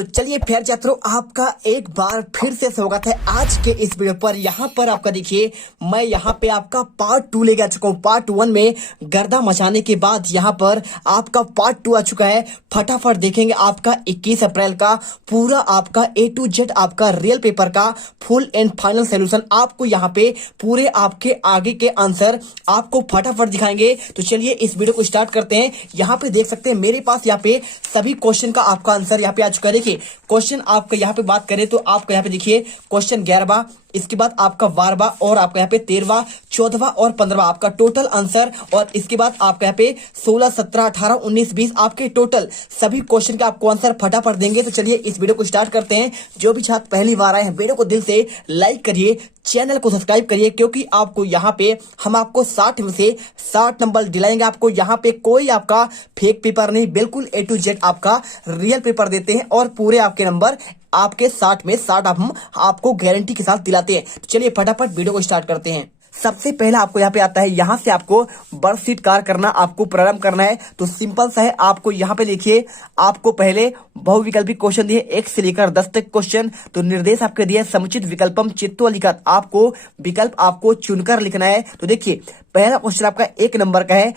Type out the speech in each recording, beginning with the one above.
तो चलिए प्यारे छात्रों, आपका एक बार फिर से स्वागत है आज के इस वीडियो पर। यहाँ पर आपका देखिए, मैं यहाँ पे आपका पार्ट 2 लेके आ चुका हूँ। पार्ट 1 में गर्दा मचाने के बाद यहाँ पर आपका पार्ट 2 आ चुका है। फटाफट देखेंगे आपका 21 अप्रैल का पूरा आपका A to Z आपका रियल पेपर का फुल एंड फाइनल सोल्यूशन। आपको यहाँ पे पूरे आपके आगे के आंसर आपको फटाफट दिखाएंगे। तो चलिए इस वीडियो को स्टार्ट करते हैं। यहाँ पे देख सकते हैं मेरे पास यहाँ पे सभी क्वेश्चन का आपका आंसर यहाँ पे आ चुका है। देखिए क्वेश्चन आपका यहाँ पे बात करें तो आपका यहाँ पे देखिए क्वेश्चन 11वां, इसके बाद आपका 12वां और आपका यहाँ पे 13वां, 14वां और 15वां आपका टोटल आंसर। और इसके बाद आपका यहाँ पे 16, 17, 18, 19, 20 आपके टोटल सभी क्वेश्चन का आपको आंसर फटाफट देंगे। तो चलिए इस वीडियो को स्टार्ट करते हैं। जो भी छात्र पहली बार आए हैं, वीडियो को दिल से लाइक करिए, चैनल को सब्सक्राइब करिए, क्योंकि आपको यहाँ पे हम आपको 60 में से 60 नंबर दिलाएंगे। आपको यहाँ पे कोई आपका फेक पेपर नहीं, बिल्कुल A to Z आपका रियल पेपर देते हैं और पूरे आपके नंबर आपके 60 में 60 हम आपको गारंटी के साथ दिलाते हैं। तो चलिए फटाफट वीडियो को स्टार्ट करते हैं। सबसे पहले आपको यहाँ पे आता है, यहाँ से आपको वर्कशीट कार्य करना, आपको प्रारंभ करना है। तो सिंपल सा है, आपको यहाँ पे लिखिए, आपको पहले बहुविकल्पी क्वेश्चन दिए 1 से लेकर 10 तक क्वेश्चन। तो निर्देश आपके दिए समुचित विकल्पम चित्तो लिखत, आपको विकल्प आपको चुनकर लिखना है। तो देखिए पहला क्वेश्चन आपका 1 नंबर का है।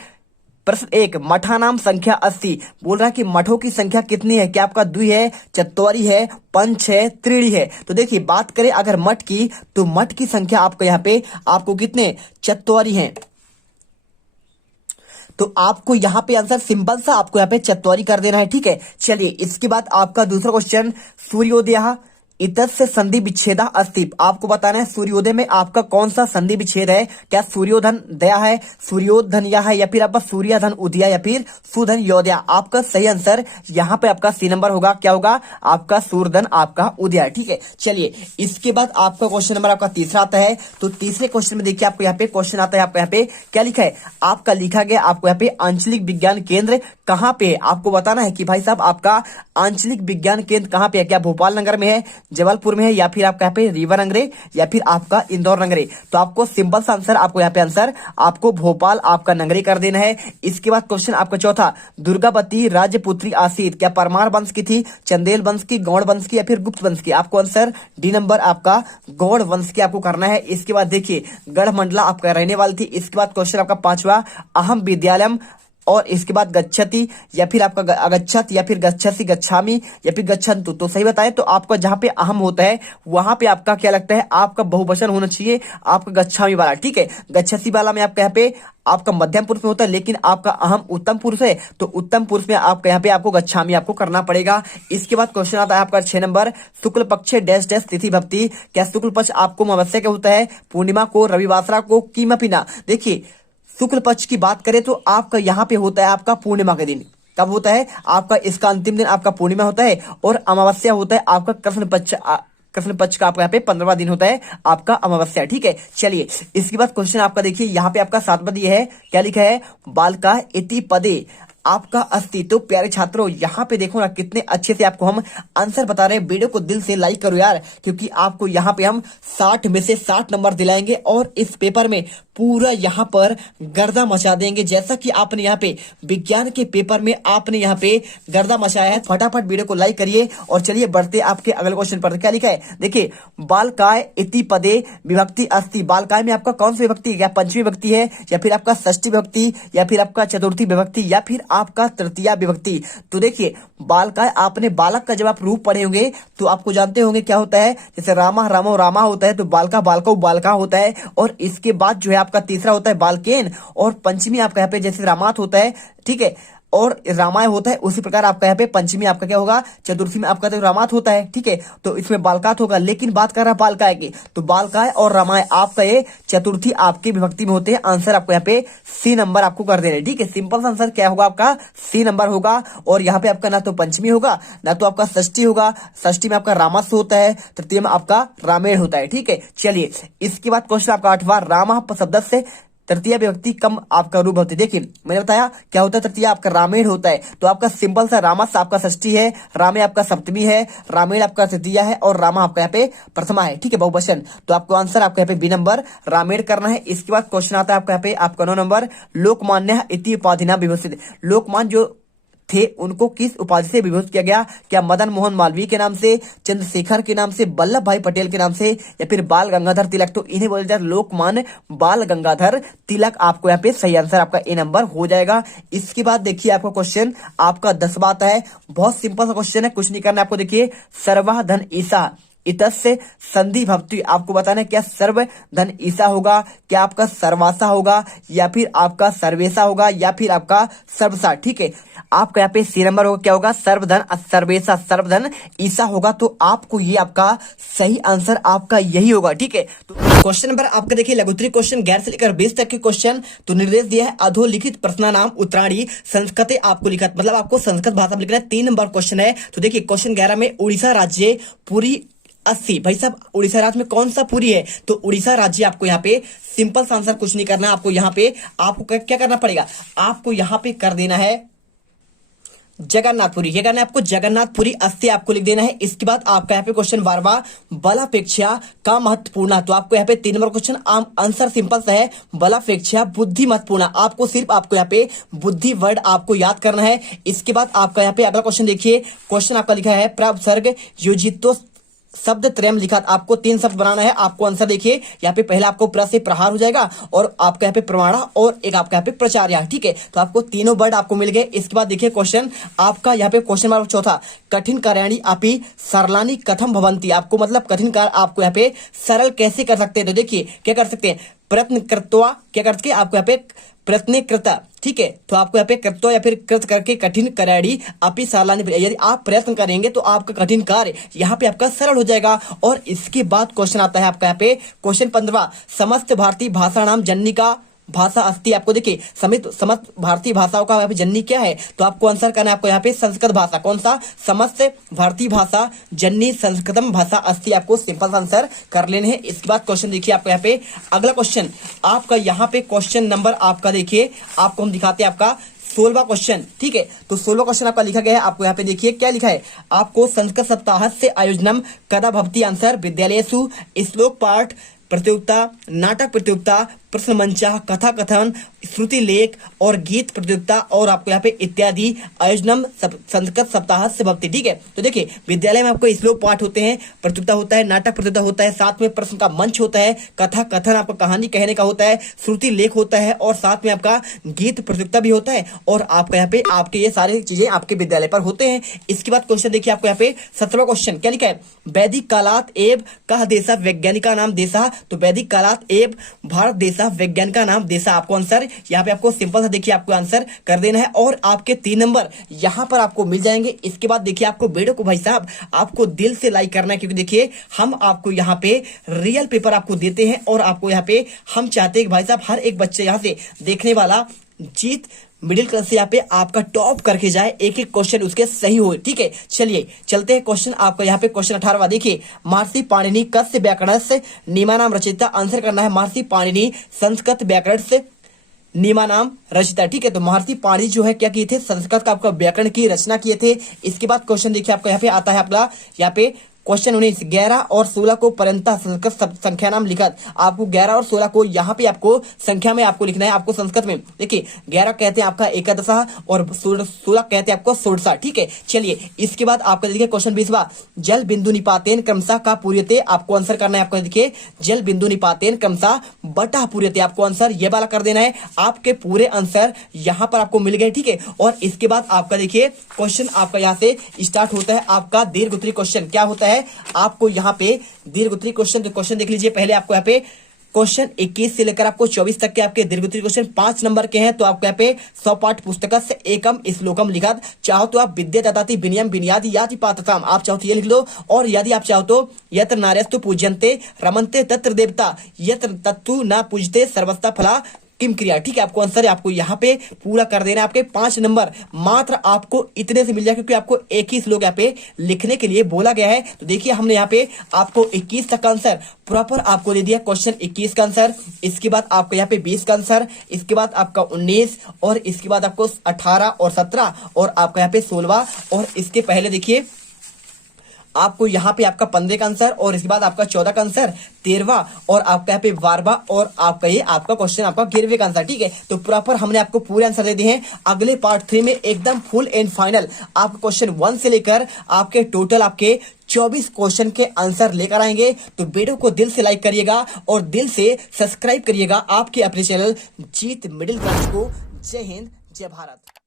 प्रश्न 1, मठा नाम संख्या 80 बोल रहा है कि मठों की संख्या कितनी है? क्या आपका द्वि है, चत्वारी है, पंच है, त्रिणी है? तो देखिए बात करें अगर मठ की, तो मठ की संख्या आपको यहाँ पे आपको कितने चत्वारी है। तो आपको यहाँ पे आंसर सिंपल सा आपको यहाँ पे चत्वारी कर देना है। ठीक है, चलिए इसके बाद आपका दूसरा क्वेश्चन, सूर्योदय इतर से संधि विच्छेदा अस्ति, आपको बताना है सूर्योदय में आपका कौन सा संधि विच्छेद है। क्या सूर्योधन दया है, सूर्योधन या है, या फिर आपका सूर्यधन उदया, या फिर सुधन योदया? आपका सही आंसर यहाँ पे आपका सी नंबर होगा। क्या होगा? आपका सूर्यधन आपका उदया। ठीक है, चलिए इसके बाद आपका क्वेश्चन नंबर आपका तीसरा आता है। तो तीसरे क्वेश्चन में देखिए आपको यहाँ पे क्वेश्चन आता है, आपको यहाँ पे क्या लिखा है? आपका लिखा गया आपको यहाँ पे आंचलिक विज्ञान केंद्र कहाँ पे है? आपको बताना है कि भाई साहब आपका आंचलिक विज्ञान केंद्र कहाँ पे है। क्या भोपाल नगर में है, जबलपुर में है, या फिर आपका यहाँ पे रीवा नगरे, या फिर आपका इंदौर नगरे? तो आपको सिंपल सा आंसर आपको यहाँ पे आंसर आपको भोपाल आपका नगरी कर देना है। इसके बाद क्वेश्चन आपका चौथा, दुर्गावती राजपुत्री आसित क्या परमार वंश की थी, चंदेल वंश की, गौड़ वंश की, या फिर गुप्त वंश की? आपको आंसर डी नंबर आपका गौड़ वंश की आपको करना है। इसके बाद देखिए गढ़मंडला आपका रहने वाली थी। इसके बाद क्वेश्चन आपका पांचवा, अहम विद्यालयम, और इसके बाद गच्छति, या फिर आपका अगच्छत, या फिर गच्छसि गच्छामी, या फिर गच्छन्तु? तो सही बताएं तो आपका जहां पे अहम होता है वहां पे आपका क्या लगता है, आपका बहुवचन होना चाहिए आपका गच्छामी वाला। ठीक है, गच्छसि वाला में आपका यहाँ पे आपका मध्यम पुरुष में होता है, लेकिन आपका अहम उत्तम पुरुष है, तो उत्तम पुरुष में आपका यहाँ पे आपको गच्छामी आपको करना पड़ेगा। इसके बाद क्वेश्चन आता है आपका 6 नंबर, शुक्ल पक्ष डैश डैश तिथि भक्ति, क्या शुक्ल पक्ष आपको अमावस्या का होता है, पूर्णिमा को, रविवासरा को, किमपि ना? देखिए शुक्ल पक्ष की बात करें तो आपका यहाँ पे होता है आपका पूर्णिमा के दिन। कब होता है आपका? इसका अंतिम दिन आपका पूर्णिमा होता है, और अमावस्या होता है आपका कृष्ण पक्ष। कृष्ण पक्ष का आपका यहाँ पे 15वां दिन होता है आपका अमावस्या। ठीक है, चलिए इसके बाद क्वेश्चन आपका देखिए यहाँ पे आपका 7वां दिया है, क्या लिखा है? बालका इति पदे आपका अस्ति। तो प्यारे छात्रों यहाँ पे देखो ना कितने अच्छे से आपको हम आंसर बता रहे हैं। वीडियो को दिल से लाइक करो यार, क्योंकि आपको यहाँ पे हम 60 में से 60 नंबर दिलाएंगे और इस पेपर में पूरा यहाँ पर गर्दा मचा देंगे, जैसा कि आपने यहाँ पे विज्ञान के पेपर में आपने यहाँ पे गर्दा मचाया है। फटाफट वीडियो को लाइक करिए और चलिए बढ़ते आपके अगले क्वेश्चन पर। क्या लिखा है? देखिए बालकाय इति पदे विभक्ति अस्ति, बालकाय में आपका कौन सी विभक्ति है? क्या पंचमी विभक्ति है, या फिर आपका षष्ठी विभक्ति, या फिर आपका चतुर्थी विभक्ति, या फिर आपका तृतीया विभक्ति? तो देखिए बालकाय, आपने बालक का जब आप रूप पढ़े होंगे तो आपको जानते होंगे क्या होता है, जैसे रामा रामो रामा होता है, तो बालका बालको बालका होता है। और इसके बाद जो है आपका तीसरा होता है बालकेन, और पंचमी आपका यहाँ पे जैसे रामात होता है, ठीक है, और रामाय होता है, उसी प्रकार आपका यहाँ पे पंचमी आपका क्या होगा, चतुर्थी में आपका तो रामात होता है। ठीक है, तो इसमें बालकात होगा, लेकिन बात कर रहा बालकाय की, तो बालकाय और रामाय आपका ये चतुर्थी आपकी विभक्ति में होते हैं। आंसर आपको यहाँ पे सी नंबर आपको कर दे रहे हैं। ठीक है, सिंपल आंसर क्या होगा आपका? सी नंबर होगा। और यहाँ पे आपका ना तो पंचमी होगा, ना तो आपका षष्ठी होगा। षष्ठी में आपका रामस्व होता है, तृतीय में आपका रामेण होता है। ठीक है, चलिए इसके बाद क्वेश्चन आपका 8वां, रामा शब्द से तृतीय विभक्ति कम आपका रूप होती है। देखिए मैंने बताया क्या होता है, तृतीय आपका रामेण होता है। तो आपका सिंपल सा रामस आपका षष्ठी है, रामे आपका सप्तमी है, रामेण आपका तृतीय है, और रामा आपका यहाँ पे प्रथमा है। ठीक है, बहुवचन। तो आपको आंसर आपको यहाँ पे बी नंबर रामेण करना है। इसके बाद क्वेश्चन आता है आपका यहाँ पे आपका 9 नंबर, लोकमान्य इति उपाधिना विभूषित, लोकमान जो थे उनको किस उपाधि से विभूषित किया गया? क्या मदन मोहन मालवीय के नाम से, चंद्रशेखर के नाम से, वल्लभ भाई पटेल के नाम से, या फिर बाल गंगाधर तिलक? तो इन्हें बोला जाता है लोकमान्य बाल गंगाधर तिलक। आपको यहाँ पे सही आंसर आपका ए नंबर हो जाएगा। इसके बाद देखिए आपका क्वेश्चन आपका 10वां आता है। बहुत सिंपल सा क्वेश्चन है, कुछ नहीं करना आपको। देखिए सर्वा धन ईसा इतस्य संधि भवति, आपको बताना है क्या सर्व धन ईसा होगा, क्या आपका सर्वासा होगा, या फिर आपका सर्वेसा होगा, या फिर आपका सर्वसा। ठीक है, आपका यहाँ पे सी नंबर होगा, क्या होगा? सर्वधन सर्वेसा, सर्वधन ईसा होगा। तो आपको ये आपका सही आंसर आपका यही होगा। ठीक है, तो क्वेश्चन नंबर आपका देखिए लघुत्तरीय क्वेश्चन 11 से लेकर 20 तक के क्वेश्चन। तो निर्देश दिया है अधोलिखित प्रश्नानाम उत्तराणी संस्कृत आपको लिखा, मतलब आपको संस्कृत भाषा में लिखना है। 3 नंबर क्वेश्चन है। तो देखिए क्वेश्चन 11 में उड़ीसा राज्य पुरी 80, भाई साहब उड़ीसा राज्य में कौन सा पुरी है? तो उड़ीसा राज्य। आपको यहाँ पे सिंपल सा आंसर, कुछ नहीं करना आपको। यहाँ पे आपको क्या करना पड़ेगा? आपको यहाँ पे कर देना है जगन्नाथपुरी। क्या करना है आपको? जगन्नाथपुरी 80 आपको लिख देना है। इसके बाद आपका यहाँ पे क्वेश्चन 12वां बलापेक्षा का महत्वपूर्ण। तो आपको यहाँ पे 3 नंबर क्वेश्चन आंसर सिंपल सा है, बलापेक्षा बुद्धि महत्वपूर्ण। आपको सिर्फ आपको यहाँ पे बुद्धि वर्ड आपको याद करना है। इसके बाद आपका यहाँ पे अगला क्वेश्चन देखिए, क्वेश्चन आपका लिखा है प्रसर्ग योजितो शब्द त्रयम लिखा। आपको 3 शब्द बनाना है। आपको आंसर देखिए यहाँ पे पहला आपको प्र से प्रहार हो जाएगा, और आपका यहाँ पे प्रमाणा, और एक आपका यहाँ पे प्रचार्य। ठीक है, तो आपको तीनों वर्ड आपको मिल गए। इसके बाद देखिए क्वेश्चन आपका यहाँ पे क्वेश्चन नंबर 4, कठिन कार्याणी अपि सरलानी कथम भवंती। आपको मतलब कठिन कार्य आपको यहाँ पे सरल कैसे कर सकते हैं? तो देखिए क्या कर सकते हैं, प्रयत्न कृत्वा, क्या कर सकते हैं आपको यहाँ पे प्रयत्न कृता। ठीक है, तो आपको यहाँ पे कृत्वा या फिर कृत करके कठिन कार्याणी अपि सरलानी, यदि आप प्रयत्न करेंगे तो आपका कठिन कार्य यहाँ पे आपका सरल हो जाएगा। और इसके बाद क्वेश्चन आता है आपका यहाँ पे क्वेश्चन 15, समस्त भारतीय भाषा नाम जननी का भाषा अस्ति। आपको देखिए समस्त भारतीय भाषाओं का यहाँ पे जननी क्या है? तो आपको आंसर करना है आपको यहाँ पे संस्कृत भाषा। कौन सा? समस्त भारतीय भाषा जननी संस्कृतम भाषा अस्ति। आपको सिंपल आंसर कर लेने हैं। इसके बाद क्वेश्चन देखिए आपको यहाँ पे अगला क्वेश्चन आपका यहाँ पे क्वेश्चन नंबर आपका देखिए, आपको हम दिखाते हैं आपका 16वां क्वेश्चन। ठीक है, तो 16वां क्वेश्चन आपका लिखा गया है। आपको यहाँ पे देखिए क्या लिखा है, आपको संस्कृत सप्ताह से आयोजनम कदा भवति। आंसर विद्यालयेषु श्लोक पाठ प्रतियोगिता, नाटक प्रतियोगिता, प्रश्न मंचा, कथा कथन, श्रुति लेख और गीत प्रतियोगिता, और आपको यहाँ पे इत्यादि आयोजनम संस्कृत सप्ताह से भवति। ठीक है, तो देखिए विद्यालय में आपको श्लोक पाठ होते हैं, प्रतियोगिता होता है, नाटक प्रतियोगिता होता है, साथ में प्रश्न का मंच होता है, कथा कथन आपका कहानी कहने का होता है, श्रुति लेख होता है, और साथ में आपका गीत प्रतियोगिता भी होता है। और आपका यहाँ पे आपके ये सारी चीजें आपके विद्यालय पर होते हैं। इसके बाद क्वेश्चन देखिए आपको यहाँ पे 17वां क्वेश्चन क्या लिखा है, वैदिक कालात एव कह देशा वैज्ञानिका नाम देशा। तो वैदिक कालात एव भारत देशा वैज्ञानिक का नाम देशा। आपको आंसर यहाँ पे आपको सिंपल सा देखिए आपको आंसर कर देना है, और आपके 3 नंबर यहाँ पर आपको मिल जाएंगे। इसके बाद देखिए आपको वीडियो को भाई साहब आपको दिल से लाइक करना है, क्योंकि देखिए हम आपको यहाँ पे रियल पेपर आपको देते हैं, और आपको यहाँ पे हम चाहते हैं कि भाई साहब हर एक बच्चे यहाँ से देखने वाला जीत मिडिल क्लास से यहाँ पे आपका टॉप करके जाए, एक एक क्वेश्चन उसके सही हो। ठीक है, चलिए चलते हैं क्वेश्चन आपका यहाँ पे क्वेश्चन 18वां देखिए, महर्षि पाणिनि कस्य व्याकरण से नियमानाम रचयिता। आंसर करना है महर्षि पाणिनि संस्कृत व्याकरण से नियमानाम रचयिता। ठीक है, तो महर्षि पाणिनि जो है क्या किए थे, संस्कृत का आपका व्याकरण की रचना किए थे। इसके बाद क्वेश्चन देखिए आपका यहाँ पे आता है आपका यहाँ पे क्वेश्चन 19, 11 और 16 को परंता संस्कृत संख्या नाम लिखा। आपको 11 और 16 को यहाँ पे आपको संख्या में आपको लिखना है। आपको संस्कृत में देखिए 11 कहते हैं आपका एकादशा, और 16 कहते हैं आपको षोडशा। ठीक है, चलिए इसके बाद आपका देखिए क्वेश्चन 20वां, जल बिंदु निपातेन क्रमशः का पूर्यते। आपको आंसर करना है आपको देखिए जल बिंदु निपातेन क्रमशः बटा पूर्यते। आपको आंसर ये वाला कर देना है। आपके पूरे आंसर यहाँ पर आपको मिल गए। ठीक है, और इसके बाद आपका देखिए क्वेश्चन आपका यहाँ से स्टार्ट होता है आपका दीर्घ उत्तरीय क्वेश्चन। क्या होता है आपको यहाँ पे दीर्घ उत्तरीय क्वेश्चन, तो क्वेश्चन देख लीजिए पहले। आपको यहाँ पे क्वेश्चन 21 से लेकर आपको 24 तक के आपके दीर्घ उत्तरीय क्वेश्चन 5 नंबर के हैं। तो आपको यहाँ पे स्वपाठ पुस्तक से एकम श्लोकम लिखा। चाहो तो आप विद्या ददाति विनियम विनियादि याति पात्रताम, आप चाहो तो ये लिख लो। और यदि आप चाहो तो यत्र नार्यस्तु पूज्यन्ते रमन्ते तत्र देवता यत्र तत्तु न पूजते सर्वस्ता फला किम क्रिया। ठीक है, आपको आंसर आपको यहाँ पे पूरा कर देना है। आपके 5 नंबर मात्र आपको इतने से मिल जाए, क्योंकि आपको 21 लोग यहाँ पे लिखने के लिए बोला गया है। तो देखिए हमने यहाँ पे आपको 21 तक का आंसर प्रॉपर आपको दे दिया, क्वेश्चन 21 का आंसर। इसके बाद आपको यहाँ पे 20 का आंसर, इसके बाद आपका 19, और इसके बाद आपको 18 और 17, और आपका यहाँ पे 16, और इसके पहले देखिए आपको यहाँ पे आपका 15 का आंसर और इसके बाद आपका 14 का आंसर, 13वां और आपका यहाँ पे 12वां और आपका ये आपका क्वेश्चन आपका 11वें का आंसर। ठीक है, तो प्रॉपर हमने आपको पूरे आंसर दे दिए हैं। अगले पार्ट 3 में एकदम फुल एंड फाइनल आपको क्वेश्चन 1 से लेकर आपके टोटल आपके 24 क्वेश्चन के आंसर लेकर आएंगे। तो वीडियो को दिल से लाइक करिएगा और दिल से सब्सक्राइब करिएगा आपके अपने चैनल जीत मिडिल क्लास को। जय हिंद, जय भारत।